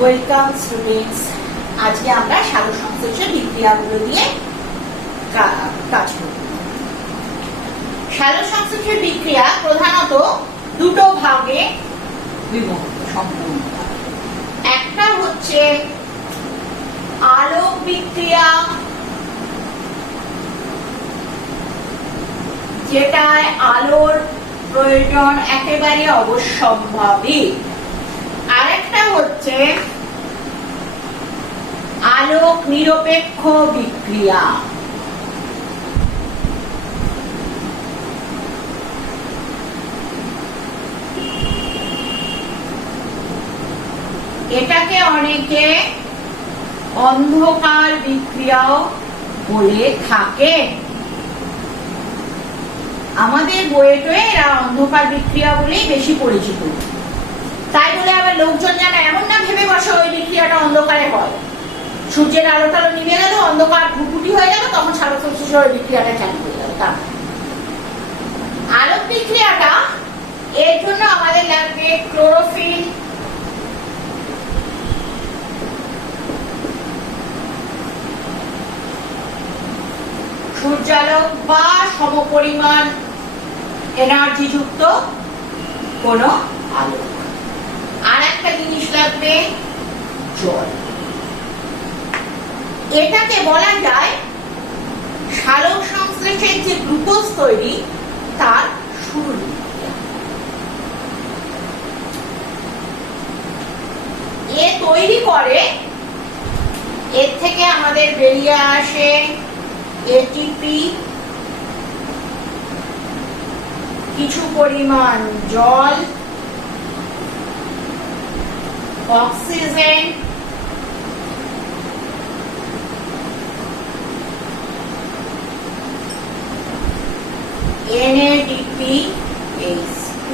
Welcome students. আজকে আমরা সালোকসংশ্লেষের বিক্রিয়াগুলো দিয়ে কাজ করব। সালোকসংশ্লেষের বিক্রিয়া প্রধানত দুটো ভাগে বিভক্ত সম্পূর্ণ। একটা হচ্ছে আলোক বিক্রিয়া, যেটায় আলোর প্রয়োজন একেবারে অবশ্যম্ভাবী। আরেকটা হচ্ছে আলোক নিরপেক্ষ বিক্রিয়া। এটাকে অনেকে অন্ধকার বিক্রিয়াও বলে থাকে। আমাদের বইয়ে এরা অন্ধকার বিক্রিয়া বলেই বেশি পরিচিত। তাই বলে আবার লোকজন যেন এমন না ভেবে বসে ওই বিক্রিয়াটা অন্ধকারে হয়। সূর্যের আলো টালো নিভে গেল, অন্ধকার ফুটফুটি হয়ে গেল, তখন সালোকসংশ্লেষের ওই বিক্রিয়াটা চালু হয়ে গেল। তা আলোক বিক্রিয়াটা এর জন্য আমাদের লাগবে ক্লোরোফিল, সূর্যালোক বা সমপরিমাণ এনার্জি যুক্ত কোন আলোক। আর একটা জিনিস লাগবে জল। এটাকে বলা যায় সালোক সংশ্লেষের যে গ্লুকোজ তৈরি তার শুরু। এ তৈরি করে, এর থেকে আমাদের বেরিয়ে আসে এটিপি, কিছু পরিমাণ জল, অক্সিজেন, NADPH2।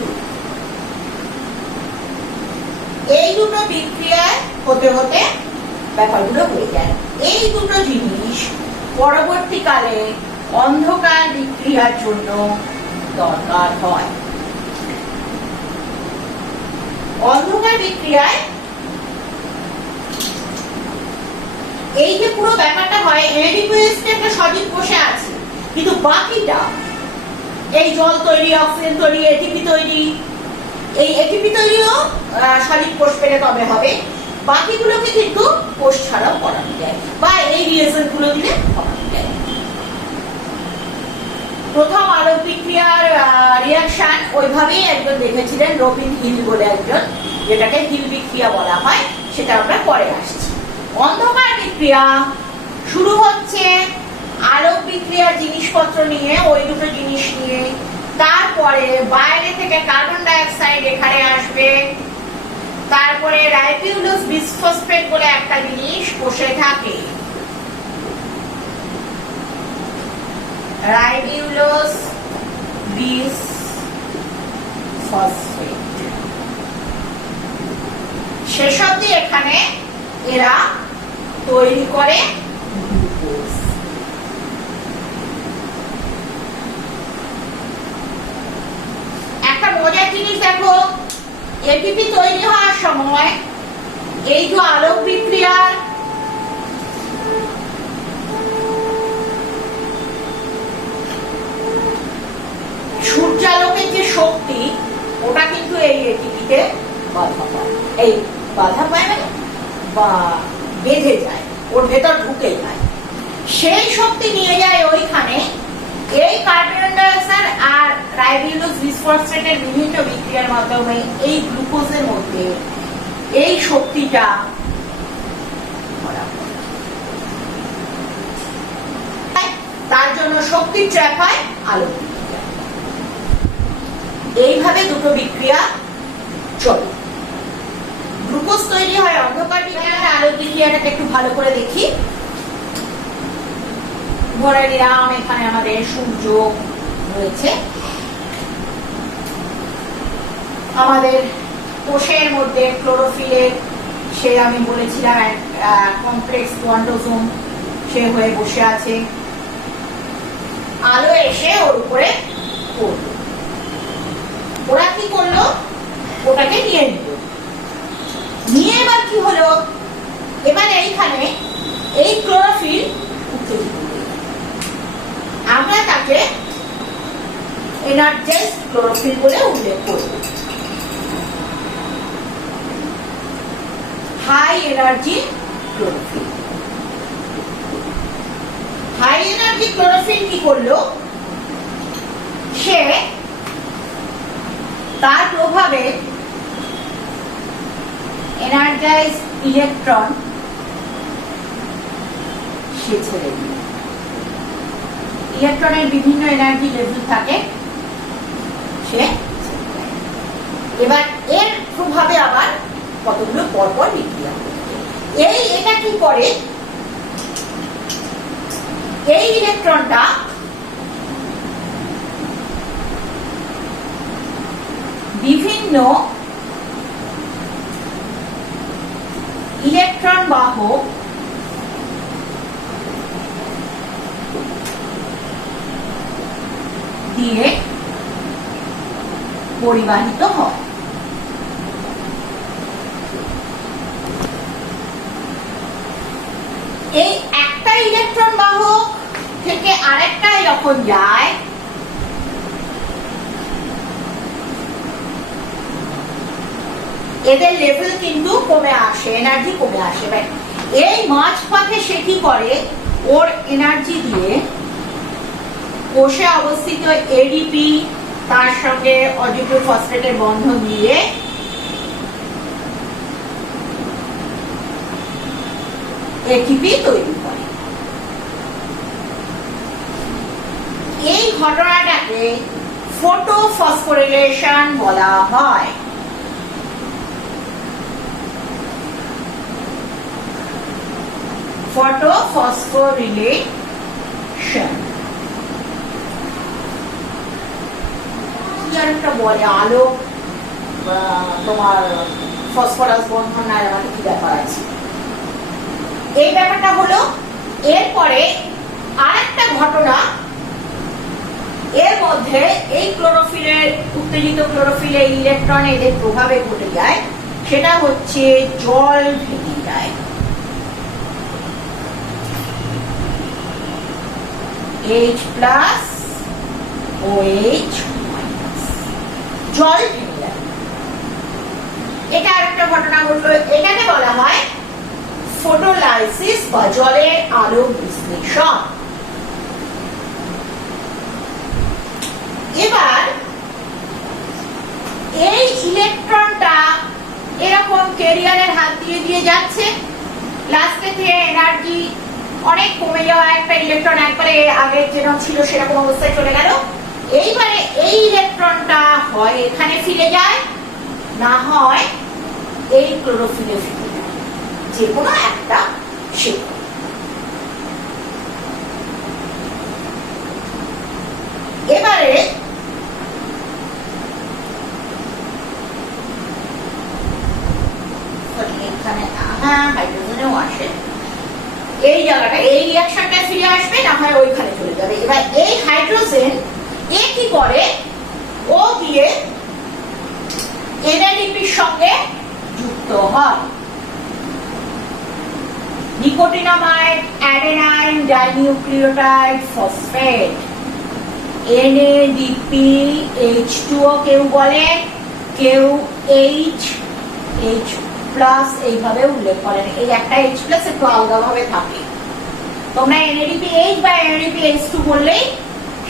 এই দুটো বিক্রিয়ায় হতে হতে ব্যাপারগুলো হয়ে যায়। এই দুটো জিনিস পরবর্তীকালে অন্ধকার বিক্রিয়ার জন্য দরকার হয়। অন্ধকার বিক্রিয়ায় এই যে পুরো ব্যাপারটা হয়, NADPH একটা সজীব কোষে আছে, কিন্তু বাকিটা এই জল তৈরি, অক্সিজেন তৈরি, এটিপি তৈরি, এই এটিপি তৈরিও সজীব কোষ পেলে তবে হবে। বাকিগুলোকে কিন্তু কোষ ছাড়াও করানো যায়, বা এই রিয়েজেন্ট গুলো দিলে করানো যায়। প্রথম আলোক বিক্রিয়ার রিয়াকশন ওইভাবেই একজন দেখেছিলেন, রবিন হিল বলে একজন, যেটাকে হিল বিক্রিয়া বলা হয়। সেটা আমরা পরে আসছি। অন্ধকার বিক্রিয়া শুরু হচ্ছে আলোক বিক্রিয়ার জিনিসপত্র নিয়ে, ওই দুটো জিনিস নিয়ে। তারপরে বাইরে থেকে কার্বন ডাই অক্সাইড এখানে আসবে। তারপরে রাইবিউলোজ বিসফসফেট বলে একটা জিনিস কোষে থাকে, রাইবিউলোজ বিসফসফেট। শেষ অবধি এখানে এরা তৈরি করে গ্লুকোজ। একটা মজার জিনিস দেখো, এটিপি তৈরি হওয়ার সময় এই যে আলোক বিক্রিয়ার সূর্যালোকের যে শক্তি, ওটা কিন্তু এই এটিপিতে বাধা পায়। এই বাধা পায় মানে বা বেঁধে যায়, ওর ভেতর ঢুকে যায়। সেই শক্তি নিয়ে যায় ওইখানে এই কার্বন ডাই অক্সাইড আর রাইবিউলোজ বিসফসফেটের বিভিন্ন বিক্রিয়ার মাধ্যমে এই গ্লুকোজের মধ্যে এই শক্তিটা তার জন্য শক্তি ট্র্যাপ হয় আলোক বিক্রিয়া। এইভাবে দুটো বিক্রিয়া চলে। গ্লুকোজ তৈরি হয় অন্ধকার বিক্রিয়া। আলোক বিক্রিয়াটাকে একটু ভালো করে দেখি। ধরে নিলাম এখানে আমাদের সূর্য রয়েছে, আমাদের কোষের মধ্যে ক্লোরোফিলের সে আমি বলেছিলাম কমপ্লেক্স কোয়ান্টোজোম সে হয়ে বসে আছে। আলো এসে ওর উপরে পড়লো, ওরা কি করলো, ওটাকে নিয়ে নিল। নিয়ে এবার কি হলো, এবারে এইখানে এই ক্লোরোফিল উত্তেজিত, আমরা তাকে এনার্জাইজড ক্লোরোফিল বলে উল্লেখ করব। High energy chlorophyll. High energy chlorophyll কি করলো, সে তার প্রভাবে এনার্জাইজ ইলেকট্রন সে ছেড়ে দিল। ইলেকট্রনের বিভিন্ন এনার্জি লেভেল থাকে, সে এবার এর প্রভাবে আবার কতগুলো পরপর বিক্রিয়া এটা কি করে, এই ইলেকট্রনটা বিভিন্ন ইলেকট্রন বাহক দিয়ে পরিবাহিত হয়। এই একটা ইলেকট্রন বাহক থেকে আরেকটায় যখন যায়, এদের লেভেল কিন্তু কমে আসে, এনার্জি কমে আসে। এই মাঝপথে সে কি করে, ওর এনার্জি দিয়ে কোষে অবস্থিত এডিপি তার সঙ্গে অযৌগ ফসফেটের বন্ধন দিয়ে এটিপি তৈরি করে। এই ঘটনাটাকে ফটোফসফোরিলেশন বলা হয়। ফটোফসফোরিলেশন একটা বলে, আলো তোমার ফসফরাস বন্ধন না, আমাকে কি ব্যাপার আছে, এই ব্যাপারটা হলো। এরপরে আরেকটা ঘটনা, এর মধ্যে এই ক্লোরোফিলের উত্তেজিত ক্লোরোফিলে ইলেকট্রন এদের প্রভাবে ঘটে যায়, সেটা হচ্ছে জল ভেঙে যায়। H প্লাস ও H মাইনাস, জল ভেঙে যায়। এটা আরেকটা ঘটনা ঘটলো, এটাকে বলা হয় ফটোলাইসিস বা জলের আলো বিশ্লেষণ। এবার এই ইলেকট্রনটা এরকম ক্যারিয়ারের হাত দিয়ে দিয়ে যাচ্ছে, লাস্টে থেকে এনার্জি অনেক কমে যাওয়া একটা ইলেকট্রন একবারে আগে যেরকম ছিল সেরকম অবস্থায় চলে গেল। এইবারে এই ইলেকট্রনটা হয় এখানে ফিরে যায়, না হয় এই ক্লোরোফিলে ফিরে যায়, যে কোনো একটা সে। এবারে এখানে হাইড্রোজেনও আসে, এই জায়গাটা এই রিঅ্যাকশনটা ফিরে আসবে, না হয় ওইখানে চলে যাবে। এবার এই হাইড্রোজেন এ কি করে, ও গিয়ে এনএডিপির সঙ্গে যুক্ত হয়। Nicotinamide adenine dinucleotide phosphate, NADP H2O কেউ বলে, কেউ H প্লাস এইভাবে উল্লেখ করেন। এই একটা H প্লাস একটু আলাদাভাবে থাকে, তোমরা NADPH বা NADPH2 বললেই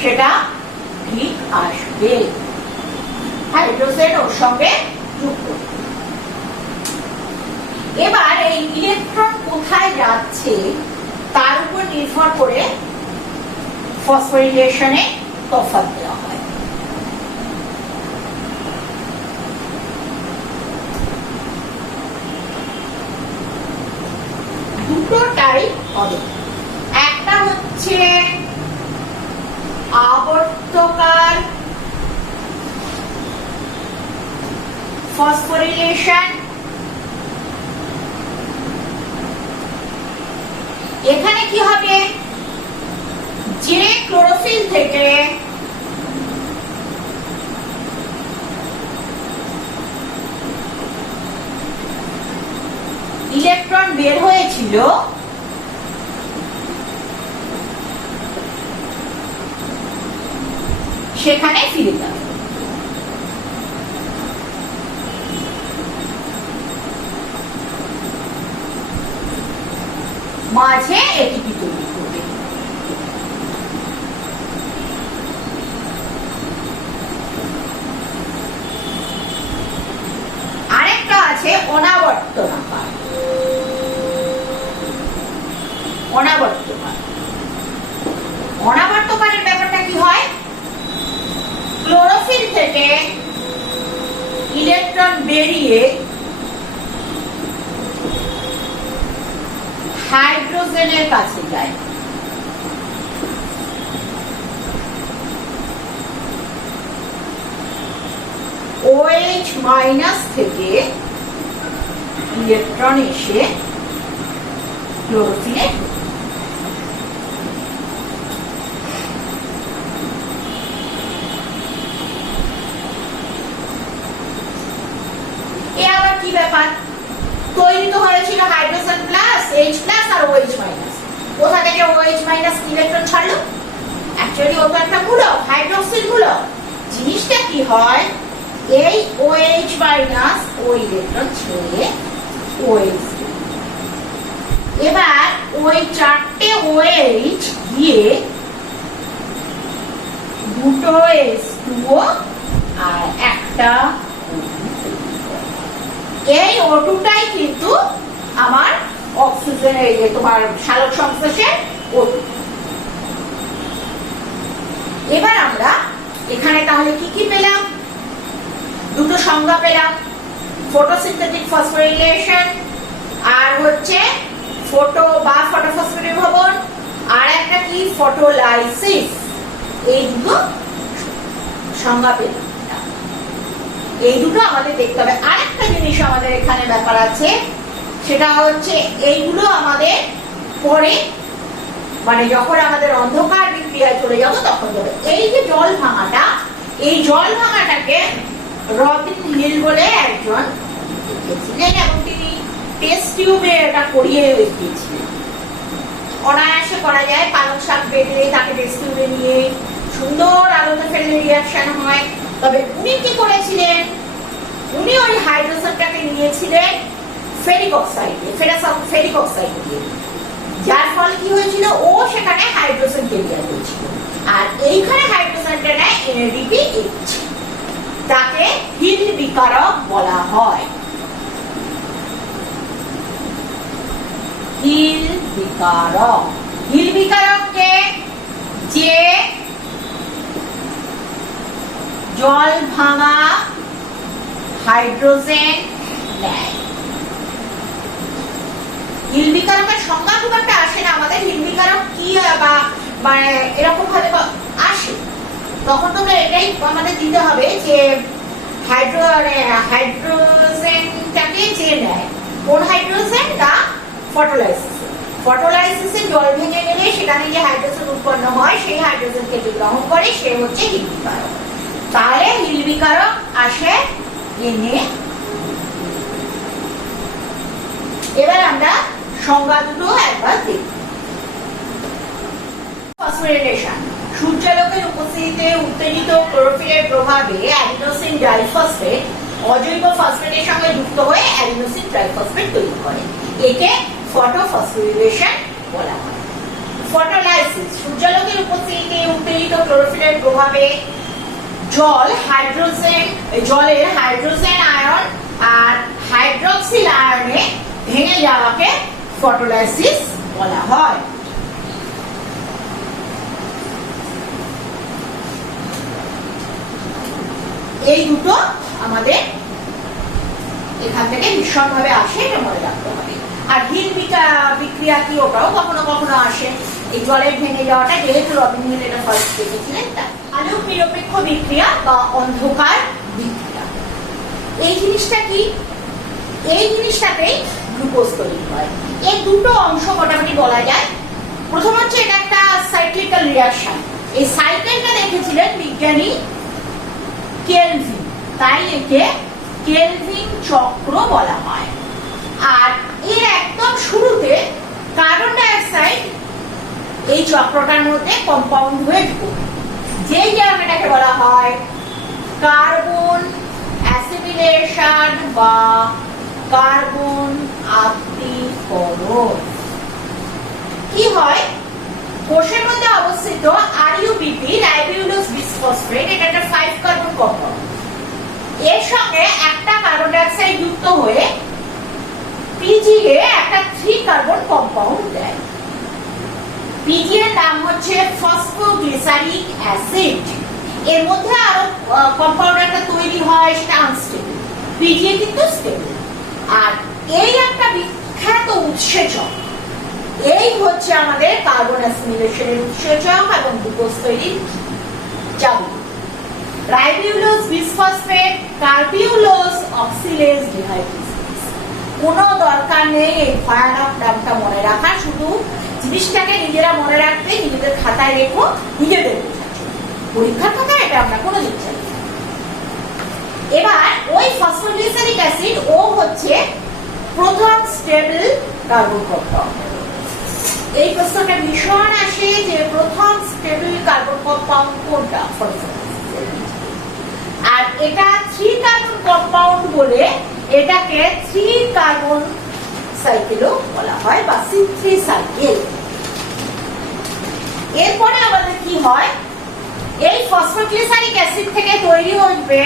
সেটা ঠিক আসবে। হাইড্রোজেন ওর সঙ্গে যুক্ত। এবার এই ইলেকট্রন কোথায় যাচ্ছে তার উপর নির্ভর করে ফসফোরিলেশনে তফাৎ দেওয়া হয়। দুটো টাইপ হবে, একটা হচ্ছে আবর্তকার ফসফোরিলেশন, এখানে কি হবে, যে ক্লোরোফিল থেকে ইলেকট্রন বের হয়েছিল সেখানে ফিরে যাবে। মাঝে এটিপি তৈরি করবে। আরেকটা আছে অনাবর্তনাকার। অনাবর্তকারের ব্যাপারটা কি হয়, ক্লোরোফিল থেকে ইলেকট্রন বেরিয়ে হাইড্রোজেনের কাছে যায়। OH মাইনাস থেকে ইলেকট্রন এসে ক্লোরোফিলে কি ব্যাপার, তৈরি তো হয়েছিল হাইড্রোজেন প্লাস H প্লাস আর OH মাইনাস। কোথা থেকে OH মাইনাস ইলেকট্রন ছাড়লো? অ্যাকচুয়ালি ওটা একটা মূলক, হাইড্রোক্সিল মূলক। জিনিসটা কি হয়, এই OH মাইনাস ওই ইলেকট্রন ছেড়ে OH, এবার ওই চারটে OH গিয়ে দুটো H2O আর একটা, এই O2টাই কিন্তু আমার অক্সিজেনের তোমার সালোক সংশ্লেষের O2। এবার আমরা এখানে তাহলে কি কি পেলাম, দুটো সংজ্ঞা পেলাম, ফটোসিনথেটিক ফসফোরিলেশন আর হচ্ছে ফটো বা ফটোফসফোরিভবন, আর একটা কি ফটোলাইসিস। এই দুটো সংজ্ঞা পেলাম, এই দুটো আমাদের দেখতে হবে। আরেকটা জিনিস আমাদের এখানে ব্যাপার আছে, সেটা হচ্ছে এইগুলো আমাদের পরে মানে যখন আমাদের অন্ধকার বিক্রিয়ায় চলে যাব তখন যাবে। এই যে জল ভাঙাটা, এই জল ভাঙাটাকে রবিন হিল বলে একজন লিখেছিলেন এবং তিনি টেস্ট টিউবে এটা করিয়ে দেখিয়েছিলেন। অনায়াসে করা যায়, পালং শাক বেটে তাকে টেস্ট টিউবে নিয়ে সুন্দর আলোতে ফেললে রিয়াকশন হয়। তবে উনি কি করেছিলেন, উনি ওই হাইড্রোজেনটাকে নিয়েছিলেন ফেরিক অক্সাইডে, ফেরিক অক্সাইড দিয়ে, যার ফলে কি হয়েছিল, ও সেখানে হাইড্রোজেন কেরিয়ার হয়েছিল। আর এইখানে হাইড্রোজেনটা নেয় NADPH, তাকে হিল বিকারক বলা হয়। হিল বিকারক, হিল বিকারককে যে জল ভাঙা হাইড্রোজেন নেয়। হিল বিকারকের সংজ্ঞা খুব একটা আসে না আমাদের, হিল বিকারক কি বা মানে এরকম ভাবে আসে, তখন তো এটাই আমাদের দিতে হবে যে হাইড্রোজেনটাকে যে নেয়, কোন হাইড্রোজেন না ফটোলাইসিসে জল ভেঙে গেলে সেখানে যে হাইড্রোজেন উৎপন্ন হয় সেই হাইড্রোজেনকে যে গ্রহণ করে সে হচ্ছে হিল বিকারক। তাহলে হিল বিকারক আসে এনে। এবার আমরা সংজ্ঞা দুটো একবার দেখি। ফসফোরিলেশন, সূর্যালোকের উপস্থিতিতে উত্তেজিত ক্লোরোফিলের প্রভাবে অ্যাডিনোসিন ডাইফসফেট অজৈব ফসফেটের সঙ্গে যুক্ত হয়ে অ্যাডিনোসিন ট্রাইফসফেট তৈরি করে, একে ফটোফসফোরিলেশন বলা হয়। ফটোলাইসিস, সূর্যালোকের উপস্থিতিতে উত্তেজিত ক্লোরোফিলের প্রভাবে জলের হাইড্রোজেন আয়ন আর হাইড্রক্সিল আয়নে ভেঙে যাওয়াকে ফটোলাইসিস বলা হয়। এই দুটো আমাদের এখান থেকে ভীষণভাবে আসে, এটা মনে রাখতে হবে। আর হিল বিক্রিয়া কি, ওটাও কখনো কখনো আসে। এই জলের ভেঙে যাওয়াটা যেহেতু রবিন হিল এটা ফার্স্ট দেখেছিলেন, তা আলোক নিরপেক্ষ বিক্রিয়া বা অন্ধকার বিক্রিয়া। এই জিনিসটা কি, এই জিনিসটাতেই গ্লুকোজ তৈরি হয়। এই দুটো অংশ মোটামুটি বলা যায়। প্রথম হচ্ছে এটা একটা সাইক্লিক্যাল রিঅ্যাকশন। এই সাইকেলটা দেখেছিলেন বিজ্ঞানী কেলভিন, তাই একে কেলভিন চক্র বলা হয়। আর এর একদম এই চক্রটার মধ্যে কম্পাউন্ড হয়ে ঢুকবে। যেই জায়গাটাকে বলা হয় কার্বন অ্যাসিমিলেশন বা কার্বন আত্তীকরণ। কি হয়, কোষের মধ্যে অবস্থিত আরইউবিপি রাইবোজুলোজ বিসফসফেট, এটা একটা 5 কার্বন কম্পাউন্ড। এর সঙ্গে একটা কার্বন ডাই অক্সাইড যুক্ত হয়ে পিজিএ একটা 3 কার্বন কম্পাউন্ড দেয়। পিজি এর নাম হচ্ছে ফসফোগ্লিসারিক অ্যাসিড। এর মধ্যে আরো কম্পাউন্ড একটা তৈরি হয়, সেটা আনস্টেবল। পিজিএ কিন্তু স্টেবল। আর এই একটা বিখ্যাত উৎসেচক, এই হচ্ছে আমাদের কার্বন অ্যাসিমিলেশনের উৎসেচক এবং গ্লুকোজ তৈরির চাবি। রাইবোজুলোজ বিসফসফেট কার্বিউলোজ অক্সিলেজ ডিহাইড্রোজিনেজ। কোনো দরকার নেই এই ভয়ানক নামটা মনে রাখা, শুধু জিনিসটাকে নিজেরা মনে রাখতে, নিজেদের খাতায় রেখো, নিজেদের পরীক্ষার খাতায় এটা আমরা কোনো দিন চাই। এবার ওই ফসফোগ্লিসারিক অ্যাসিড ও হচ্ছে প্রথম স্টেবল কার্বন কম্পাউন্ড। এই প্রশ্নটা ভীষণ আসে যে প্রথম স্টেবল কার্বন কম্পাউন্ড কোনটা, আর এটা 3 কার্বন কম্পাউন্ড বলে এটাকে 3 কার্বন সাইকেলও বলা হয় বা C3 সাইকেল। এরপরে আমাদের কি হয়, এই ফসফোগ্লিসারিক অ্যাসিড থেকে তৈরি হবে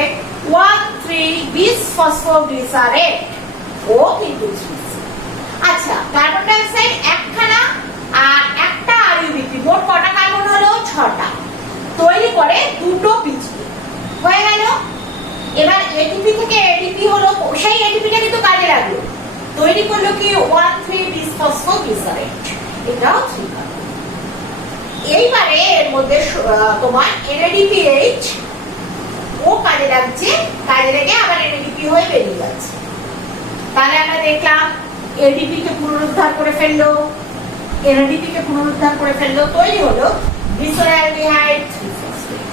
1,3-বিসফসফোগ্লিসারেট ও কিন্তু 3C। আচ্ছা, কার্বন ডাই অক্সাইড একখানা আর একটা আরইউবিপি, মোট কটা কার্বন হলো 6টা, তৈরি করে 2টো পিজি হয়ে গেল। এবার এটিপি থেকে এডিপি হলো, সেই এডিপিটা কিন্তু কাজে লাগলো, তৈরি করলো কি 1,3-বিসফসফোগ্লিসারেট, এটাও 3 কার্বন। এইবারে এর মধ্যে তোমার NADPH ও কাজে লাগছে, কাজে লেগে আবার NADP হয়ে বেরিয়ে যাচ্ছে। তাহলে আমরা দেখলাম ADP কে পুনরুদ্ধার করে ফেললো, NADP কে পুনরুদ্ধার করে ফেললো, তৈরি হলো গ্লিসারলডিহাইড 3-ফসফেট,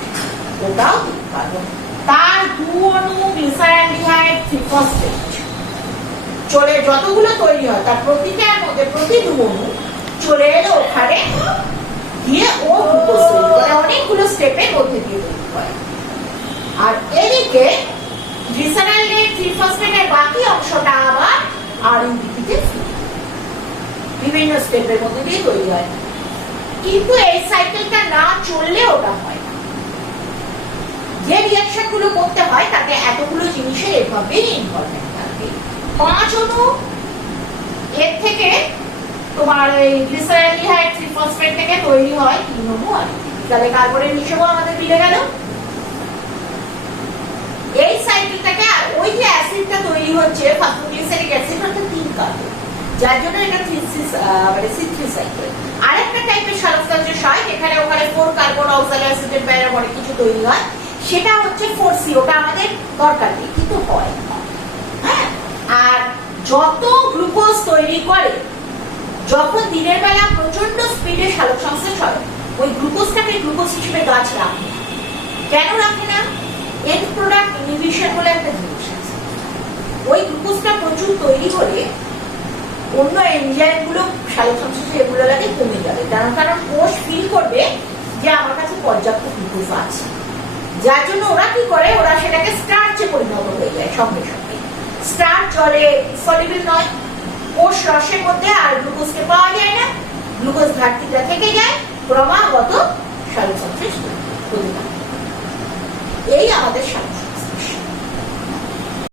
ওটাও 3 কার্বন। তার 2 অণু গ্লিসারলডিহাইড 3-ফসফেট চলে, যতগুলো তৈরি হয় তার প্রতিটার মধ্যে প্রতি 2 অণু চলে এলো ওখানে দিয়ে ও গ্লুকোজ তৈরি করে, অনেকগুলো স্টেপের মধ্যে দিয়ে তৈরি হয়। আর এদিকে গ্লিসারলডিহাইড 3-ফসফেটের বাকি অংশটা আবার আরইউবিপিতে বিভিন্ন স্টেপের মধ্যে দিয়ে তৈরি হয়। কিন্তু এই সাইকেলটা না চললে ওটা হয় না। যে রিঅ্যাকশন গুলো করতে হয় তাতে এতগুলো জিনিসের এভাবে ইনভলভমেন্ট থাকে। 5 অণু এর থেকে তোমার এই গ্লিসারলডিহাইড 3-ফসফেট থেকে তৈরি হয় 3 অণু আরইউবিপি। তাহলে কার্বনের হিসেবেও আমাদের মিলে গেল। এই সাইকেলটাকে ওই যে অ্যাসিডটা তৈরি হচ্ছে ফসফোগ্লিসারিক অ্যাসিড, অর্থাৎ 3 কার্বন, যার জন্য এটা C3 সাইকেল। আরেকটা টাইপের সালফার হয় যেখানে ওখানে 4 কার্বন অক্সালিক অ্যাসিডের বাইরে অনেক কিছু তৈরি হয়, সেটা হচ্ছে 4C। ওটা আমাদের দরকার নেই কিন্তু হয়। হ্যাঁ, আর যত গ্লুকোজ তৈরি করে, যখন দিনের বেলা প্রচন্ড স্পিডে সালোক সংশ্লেষ হয়, ওই গ্লুকোজটাকে গ্লুকোজ হিসেবে গাছ রাখে না। কেন রাখে না? এন্ড প্রোডাক্ট ইনহিবিশন বলে একটা জিনিস আছে। ওই গ্লুকোজটা প্রচুর তৈরি হলে অন্য এনজাইম গুলো সালোক সংশ্লেষে এগুলো লাগে কমে যাবে, কারণ কোষ ফিল করবে যে আমার কাছে পর্যাপ্ত গ্লুকোজ আছে, যার জন্য ওরা কি করে, ওরা সেটাকে স্টার্চে পরিণত হয়ে যায় সঙ্গে সঙ্গে। স্টার্চ জলে সলিবল নয়, কোষ রসের মধ্যে আর গ্লুকোজকে পাওয়া যায় না, গ্লুকোজ ঘাটতিটা থেকে যায়, ক্রমাগত সালোক সংশ্লেষ হতে থাকে। এই আমাদের